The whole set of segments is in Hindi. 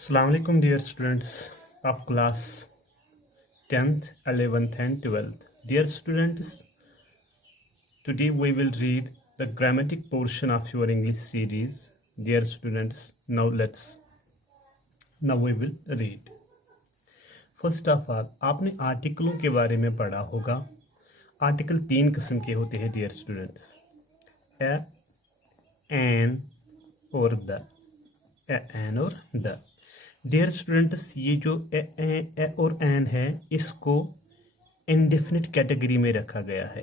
Assalamu alaikum dear students of class 10th, 11th and 12th. Dear students, today we will read the grammatic portion of your English series. Dear students, now we will read. First of all, आपने आर्टिकलों के बारे में पढ़ा होगा. आर्टिकल 3 किस्म के होते हैं डियर स्टूडेंट्स. ए, एन और द. ए, एन और द. डियर स्टूडेंट्स, ये जो ए और एन है इसको इंडेफिनिट कैटेगरी में रखा गया है.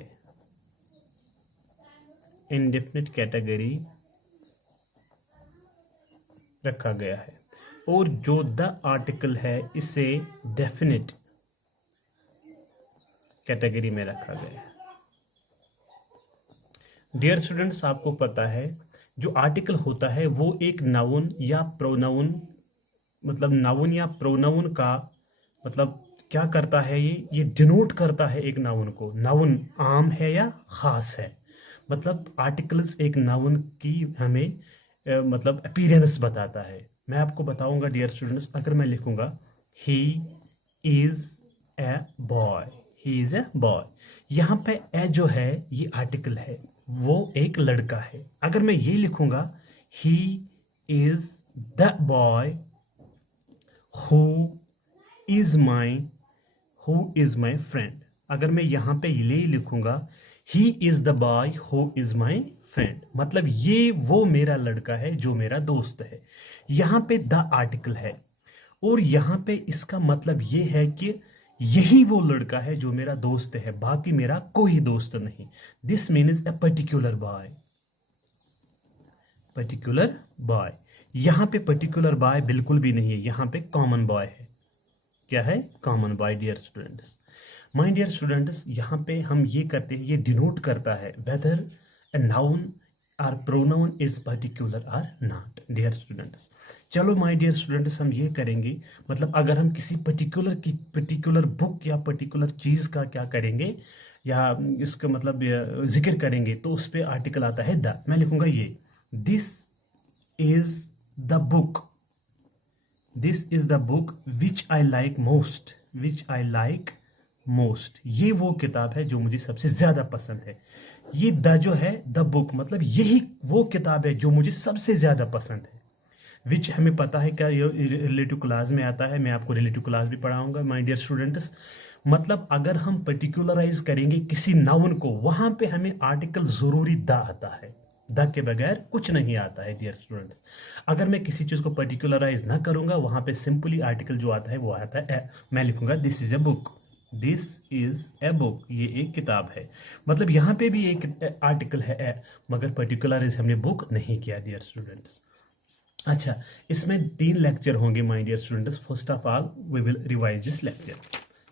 इंडेफिनिट कैटेगरी रखा गया है और जो द आर्टिकल है इसे डेफिनिट कैटेगरी में रखा गया है. डियर स्टूडेंट्स, आपको पता है जो आर्टिकल होता है वो एक नाउन या प्रोनाउन नाउन या प्रोनाउन का क्या करता है. ये डिनोट करता है एक नाउन को. नाउन आम है या ख़ास है. आर्टिकल्स एक नाउन की हमें अपीयरेंस बताता है. मैं आपको बताऊंगा डियर स्टूडेंट्स, अगर मैं लिखूंगा he is a boy, he is a boy, यहाँ पे ए जो है ये आर्टिकल है, वो एक लड़का है. अगर मैं ये लिखूंगा he is the boy who is my friend, अगर मैं यहाँ पे ये लिखूंगा he is the boy who is my friend, ये वो मेरा लड़का है जो मेरा दोस्त है. यहाँ पे द आर्टिकल है और यहाँ पे इसका मतलब ये है कि यही वो लड़का है जो मेरा दोस्त है, बाकी मेरा कोई दोस्त नहीं. This means a particular boy. यहाँ पे पर्टिकुलर बॉय बिल्कुल भी नहीं है, यहाँ पे कॉमन बॉय है. क्या है? Common boy. Dear students, my dear students, यहाँ पे हम ये करते हैं, ये डिनोट करता है वेदर ए नाउन और प्रोनाउन इज पर्टिकुलर और नॉट. डियर स्टूडेंट्स, चलो माय डियर स्टूडेंट्स, हम ये करेंगे, अगर हम किसी पर्टिकुलर बुक या पर्टिकुलर चीज़ का क्या करेंगे या इसका जिक्र करेंगे तो उस पर आर्टिकल आता है द. मैं लिखूंगा ये this is the book, this is the book which I like most, ये वो किताब है जो मुझे सबसे ज्यादा पसंद है. ये द जो है द बुक यही वो किताब है जो मुझे सबसे ज्यादा पसंद है. विच हमें पता है क्या, ये रिलेटिव क्लास में आता है. मैं आपको रिलेटिव क्लास भी पढ़ाऊंगा माय डियर स्टूडेंट्स. अगर हम पर्टिकुलराइज करेंगे किसी नाउन को, वहां पे हमें आर्टिकल जरूरी द आता है. द के बगैर कुछ नहीं आता है डियर स्टूडेंट्स. अगर मैं किसी चीज़ को पर्टिकुलराइज ना करूंगा, वहां पे सिंपली आर्टिकल जो आता है वो आता है मैं लिखूंगा this is a book, this is a book, ये एक किताब है. यहाँ पे भी एक आर्टिकल है ए, मगर पर्टिकुलराइज हमने बुक नहीं किया डियर स्टूडेंट्स. अच्छा, इसमें 3 लेक्चर होंगे my dear students. First of all we will revise this lecture.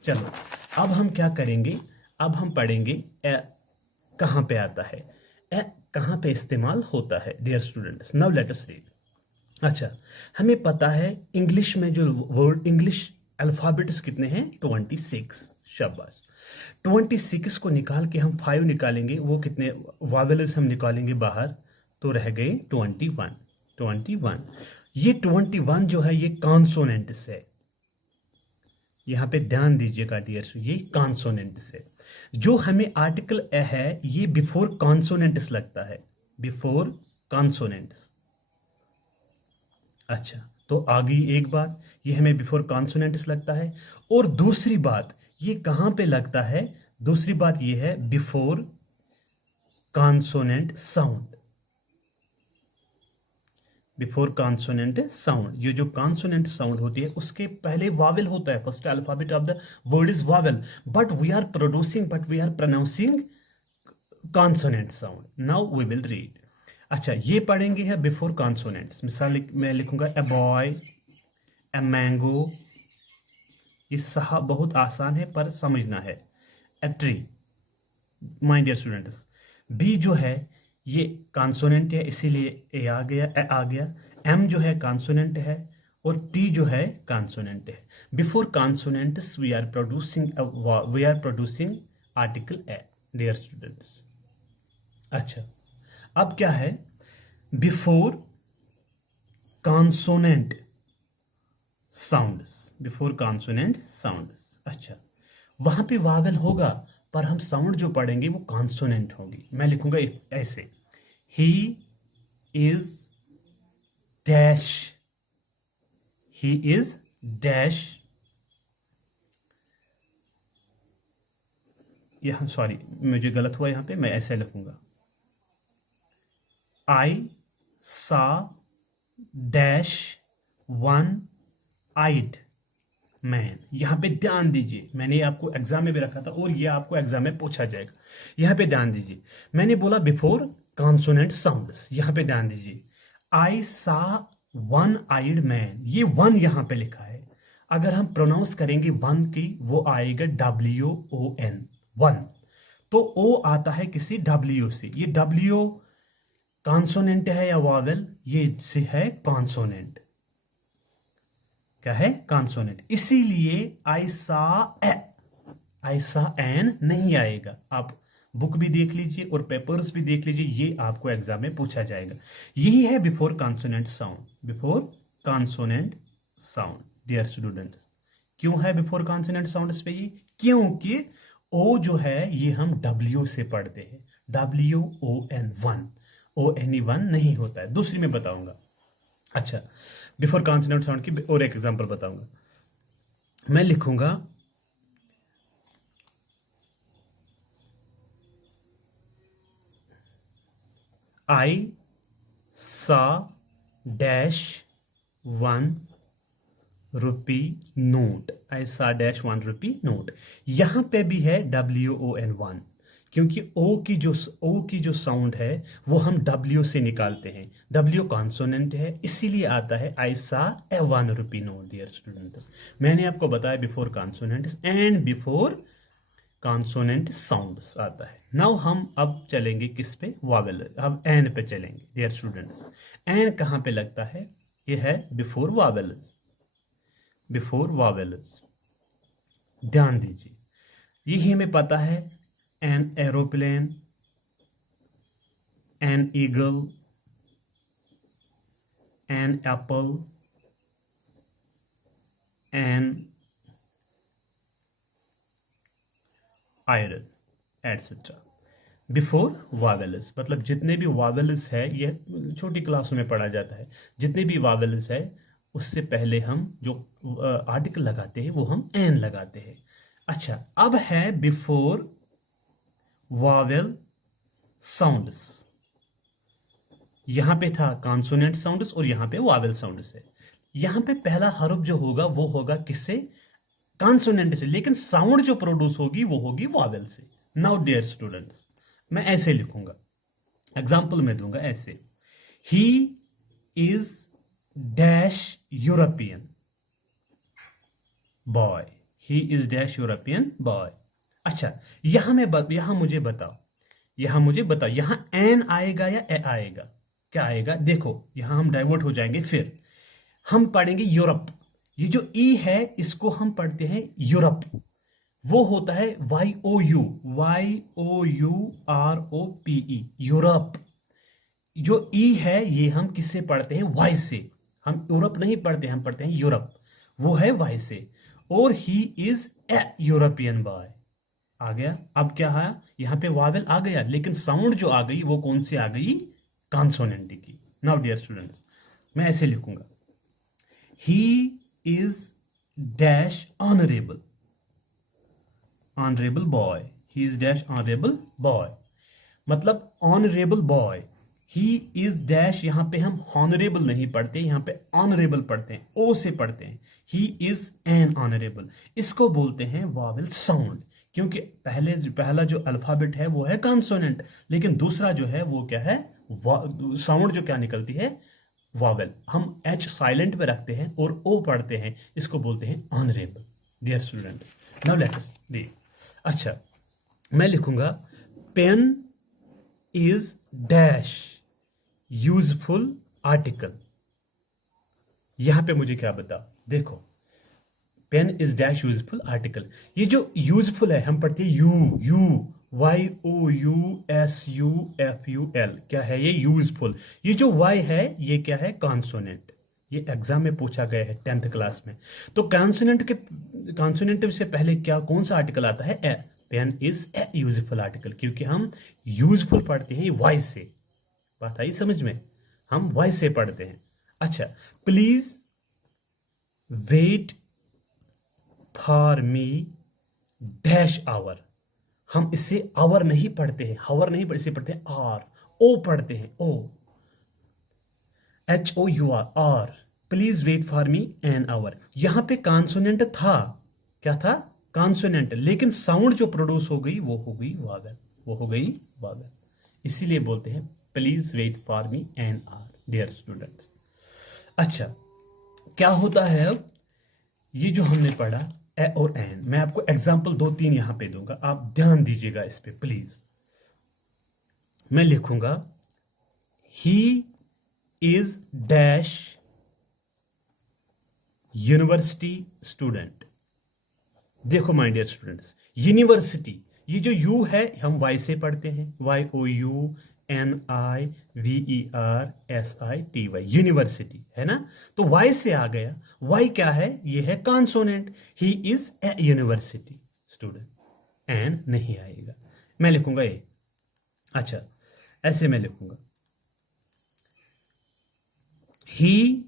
चलो, अब हम क्या करेंगे, अब हम पढ़ेंगे ए कहाँ पे आता है, ए कहाँ पे इस्तेमाल होता है. Dear students, now let us read. अच्छा, हमें पता है इंग्लिश में जो वर्ड, इंग्लिश अल्फ़ाबेट्स कितने हैं? 26. शाबाश. 26 को निकाल के हम 5 निकालेंगे, वो कितने वावेल्स हम निकालेंगे बाहर, तो रह गए 21. ये 21 जो है ये कॉन्सोनेंट्स है. यहाँ पे ध्यान दीजिएगा डियर, ये कॉन्सोनेंट्स है. जो हमें आर्टिकल ए है ये बिफोर कॉन्सोनेंट्स लगता है, बिफोर कॉन्सोनेंट्स. अच्छा, तो आगे एक बात, ये हमें बिफोर कॉन्सोनेंट्स लगता है. और दूसरी बात ये कहां पे लगता है, दूसरी बात ये है before consonant sound. Before consonant sound, ये जो कॉन्सोनेंट साउंड होती है उसके पहले वावेल होता है. First alphabet of the word is vowel, but we are pronouncing consonant sound. Now we will read. अच्छा, ये पढ़ेंगे है बिफोर कॉन्सोनेंट्स. मिसाल मैं लिखूंगा ए बॉय, ए मैंगो, ये बहुत आसान है पर समझना है. A tree. My dear students, B जो है ये कॉन्सोनेंट है इसीलिए ए आ गया. एम जो है कॉन्सोनेंट है और टी जो है कॉन्सोनेंट है. Before consonants we are producing article a. Dear students, अच्छा, अब क्या है, before consonant sounds, before consonant sounds. अच्छा, वहां पे वावेल होगा पर हम साउंड जो पढ़ेंगे वो कॉन्सोनेंट होगी। मैं लिखूंगा ऐसे, ही is dash, he is dash, यहां सॉरी मुझे गलत हुआ, यहां पे मैं ऐसे लिखूंगा, आई सा डैश वन आइड मैन। यहां पे ध्यान दीजिए, मैंने आपको एग्जाम में भी रखा था और ये आपको एग्जाम में पूछा जाएगा। यहां पे ध्यान दीजिए, मैंने बोला बिफोर कॉन्सोनेंट साउंड्स, यहां पे ध्यान दीजिए, आई सा वन आइड मैन, ये वन यहां पे लिखा है। अगर हम प्रोनाउंस करेंगे वन की, वो आएगा WON, वन। तो ओ आता है किसी W से, ये W कॉन्सोनेंट है या वावेल? ये से है कॉन्सोनेंट। क्या है? कॉन्सोनेंट। इसीलिए ऐसा एन नहीं आएगा। आप बुक भी देख लीजिए और पेपर्स भी देख लीजिए, ये आपको एग्जाम में पूछा जाएगा। यही है before consonant sound, before consonant sound dear students. क्यों है बिफोर कॉन्सोनेंट साउंड पे ये? क्योंकि ओ जो है ये हम W से पढ़ते हैं, WON, वन, ONE नहीं होता है। दूसरी में बताऊंगा। अच्छा, बिफोर कॉन्सोनेंट साउंड की और एक एग्जांपल बताऊंगा। मैं लिखूंगा आई सा डैश वन रुपी नोट, आई सा डैश वन रुपी नोट। यहां पे भी है WON, वन, क्योंकि ओ की जो साउंड है वो हम W से निकालते हैं। W कॉन्सोनेंट है, इसीलिए आता है आई सा a one rupee note dear students. मैंने आपको बताया before consonants and before consonant sounds आता है। नाउ हम अब चलेंगे किस पे? वावेल। अब एन पे चलेंगे डियर स्टूडेंट्स। एन कहां पे लगता है? ये है बिफोर वावेल्स, बिफोर वावेल्स। ध्यान दीजिए, यही हमें पता है, an aeroplane, an eagle, an apple, an iron etcetera. Before vowels मतलब जितने भी वावेल्स है, ये छोटी क्लासों में पढ़ा जाता है, जितने भी वावेल्स है उससे पहले हम जो आर्टिकल लगाते हैं वो हम एन लगाते हैं। अच्छा, अब है बिफोर वावेल साउंड्स। यहां पे था कॉन्सोनेंट साउंड्स और यहां पे वावेल साउंड्स है। यहां पे पहला हर्फ जो होगा वो होगा किससे? कॉन्सोनेंट से, लेकिन साउंड जो प्रोड्यूस होगी वो होगी वावेल से। नाउ डियर स्टूडेंट्स, मैं ऐसे लिखूंगा, एग्जाम्पल में दूंगा ऐसे, ही is dash European boy, he is dash European boy. अच्छा, यहां मुझे बताओ, यहां एन आएगा या ए आएगा? क्या आएगा? देखो, यहां हम डाइवर्ट हो जाएंगे, फिर हम पढ़ेंगे यूरोप। ये जो ई है इसको हम पढ़ते हैं यूरोप, वो होता है YOUROPE, यूरोप। जो ई है ये हम किससे पढ़ते हैं? वाई से। हम यूरोप नहीं पढ़ते, हम पढ़ते हैं यूरोप, वो है वाई से। और he is a European boy आ गया। अब क्या है? यहां पे वावेल आ गया, लेकिन साउंड जो आ गई वो कौन सी आ गई? कॉन्सोनेंट की। नाउ डियर स्टूडेंट्स, मैं ऐसे लिखूंगा, he is dash honourable, honourable boy, he is dash honourable boy, मतलब honourable boy. He is dash, यहां पे हम ऑनरेबल नहीं पढ़ते, यहां पे ऑनरेबल पढ़ते हैं, ओ से पढ़ते हैं। ही इज एन ऑनरेबल, इसको बोलते हैं वावेल साउंड, क्योंकि पहला जो अल्फाबेट है वो है कॉन्सोनेंट, लेकिन दूसरा जो है वो क्या है? साउंड जो क्या निकलती है? वावेल। हम एच साइलेंट पे रखते हैं और ओ पढ़ते हैं, इसको बोलते हैं honourable dear students. Now let us read. अच्छा, मैं लिखूंगा pen is dash useful article. यहां पे मुझे क्या बता? देखो, pen is dash useful article. ये जो यूजफुल है हम पढ़ते हैं YOUSUFUL, क्या है ये? यूजफुल। ये जो वाई है ये क्या है? कॉन्सोनेंट। ये एग्जाम में पूछा गया है 10th क्लास में। तो कॉन्सोनेंट से पहले क्या कौन सा आर्टिकल आता है? A. Pen is a useful article, क्योंकि हम यूजफुल पढ़ते हैं वॉइस से। बात आई समझ में? हम वॉइस से पढ़ते हैं। अच्छा, please wait for me dash hour. हम इससे आवर नहीं पढ़ते हैं, हावर नहीं पढ़ते, इसे पढ़ते हैं आर, ओ पढ़ते हैं, O, HOUR, R. Please wait for me an hour. यहां पे कॉन्सोनेंट था, क्या था? कॉन्सोनेंट, लेकिन साउंड जो प्रोड्यूस हो गई वो हो गई वावेल, वो हो गई वावेल। इसीलिए बोलते हैं please wait for me an hour, dear students. अच्छा, क्या होता है अब? ये जो हमने पढ़ा ए और एन, मैं आपको एग्जाम्पल 2-3 यहां पे दूंगा, आप ध्यान दीजिएगा इस पे प्लीज। मैं लिखूंगा he is dash university student. देखो माय डियर स्टूडेंट्स, यूनिवर्सिटी, ये जो यू है हम वाई से पढ़ते हैं, YOUNIVERSITY, यूनिवर्सिटी है ना। तो वाई से आ गया, वाई क्या है? ये है consonant. He is a university student, an नहीं आएगा, मैं लिखूंगा ए। अच्छा, ऐसे मैं लिखूंगा he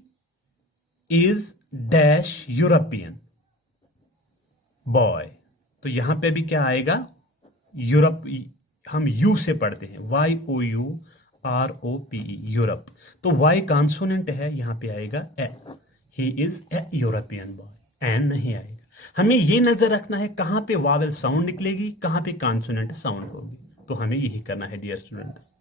is dash European boy. तो यहां पे भी क्या आएगा? यूरोप, हम यू से पढ़ते हैं, YOUROPE, यूरोप। तो वाई कॉन्सोनेंट है, यहां पे आएगा a. He is a European boy, an नहीं आएगा। हमें ये नजर रखना है कहां पे वावेल साउंड निकलेगी, कहां पे कॉन्सोनेंट साउंड होगी, तो हमें यही करना है डियर स्टूडेंट्स।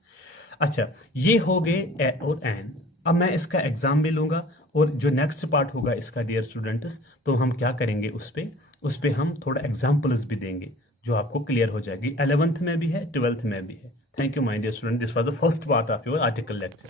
अच्छा, ये हो गए ए और एन। अब मैं इसका एग्जाम भी लूंगा, और जो नेक्स्ट पार्ट होगा इसका डियर स्टूडेंट्स, तो हम क्या करेंगे उस पे हम थोड़ा एग्जाम्पल्स भी देंगे, जो आपको क्लियर हो जाएगी। 11th में भी है, 12th में भी है। Thank you my dear student, this was the first part of your article lecture.